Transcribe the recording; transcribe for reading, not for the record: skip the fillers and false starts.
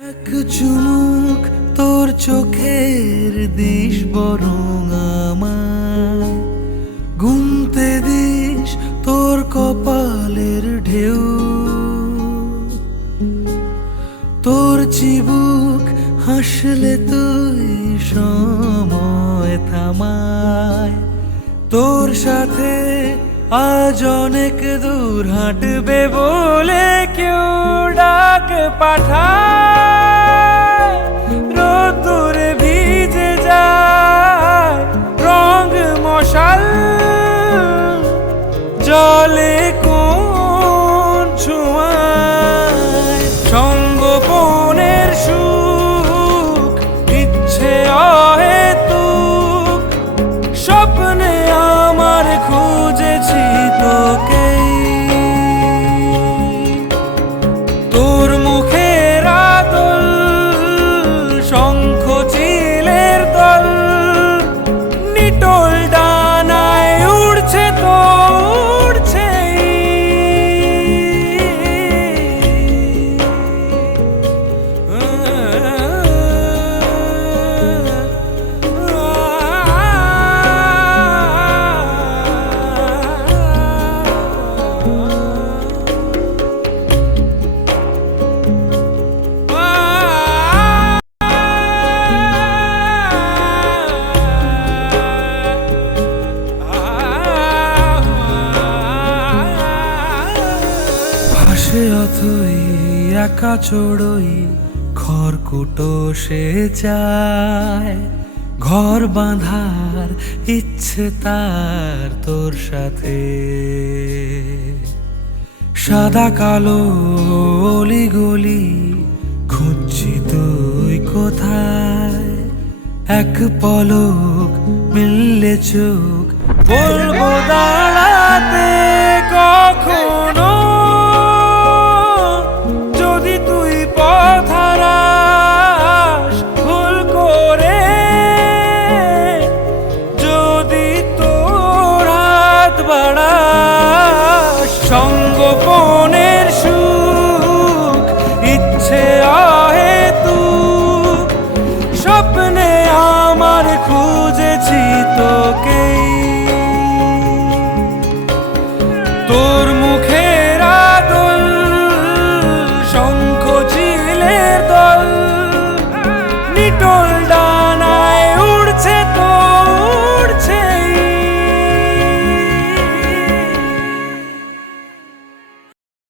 এক চুমুক তোর চোখের দিস বরং আমায় গুনতে দিস তোর কপালের ঢেউ, তোর চিবুক হাসলে তুই সময় থামায়, তোর সাথে আজ অনেক দূর হাঁটবে বলে কেউ ডাক পাঠায়, রোদ্দুরে ভিজে যায় রং মশাল, জলে কোন ছোঁয়ায় সঙ্গোপনের সুখ ইচ্ছে অহেতুক, স্বপ্নে আমার খুঁজেছি তোকে, তোর মুখের আদল শঙ্খ চিলের দল, নিটোল ডানায় উড়ছে তো উড়ছে, ভাসে অথই একা চড়ই খড়কুটো সে চায়, ঘর বাঁধার ইচ্ছে তার তোর সাথে, সাদা কালো অলি গলি খুঁজছি তুই কোথায়, এক পলক মিললে চোখ বলবো